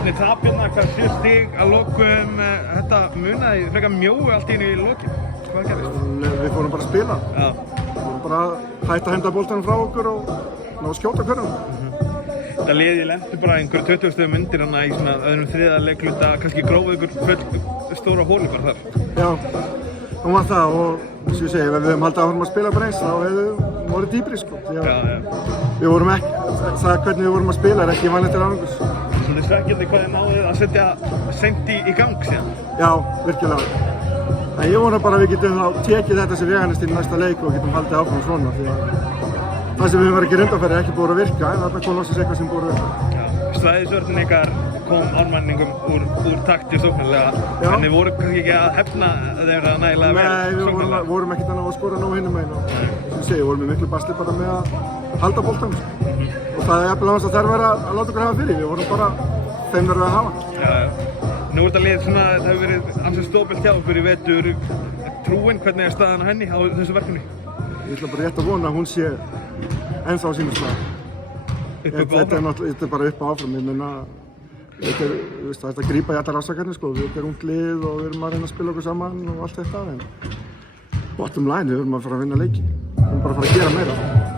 Átni tap hérna, hvað 7 stig að lokum, þetta munaði frekar mjóu allt í einu í lokin. Hvað gerðist? Við fórum bara að spila. Já. Við fórum bara að hætta að henda boltanum frá okkur og ná að skjóta hverjum. Þetta liðið lentu bara einhverju 20 stöðum undir hana í svona öðrum þriðja leikluta, kannski grófu ykkur stóra hóli bara þar. Já, hún var það og sem ég segi, ef við höfum haldið áfram að spila bara eins, þá hefðu við voru dýpri sko. Við vorum ekki, það hvernig við vorum að spila er ekki vanlegt til árangurs. Svolítið svekkjandi hvað þið náðuð að setja seint í gang síðan. Já, virkilega. En ég vona bara að við getum þá tekið þetta sem veganest í næsta leik og getum haldið áfram svona því að það sem við höfum verið að gera undanferði er ekki búið að virka en þarna kom loksins eitthvað sem búið að virka. Svæðisvörnin ykkar kom ármanningum úr takti sóknarlega, en þið voru kannski ekki að hefna þeirra nægilega vel sóknarlega? Nei, við vorum ekkert að ná að skora nóg hinum megin og sem ég segi, við vorum með miklu basli bara með að halda boltanum og það er jafnvel að þær verða að láta okkur hafa fyrir, við vorum bara þeim verðum að hafa. Nú er þetta lið svona, það hefur verið ansið stórbelt hjá okkur í vetur, trúin, hvernig er staðan á henni á þessu verkefni? Ég ætla bara rétt að vona að hún sé ennþá á sínum stað. Þetta er bara upp og áfram, ég meina, það er að grípa í allar afsakarnir sko, við erum ungt lið og við erum að reyna að spila okkur saman og allt þetta, en bottom line, við erum að fara að vinna leiki, við erum bara að fara að gera meira.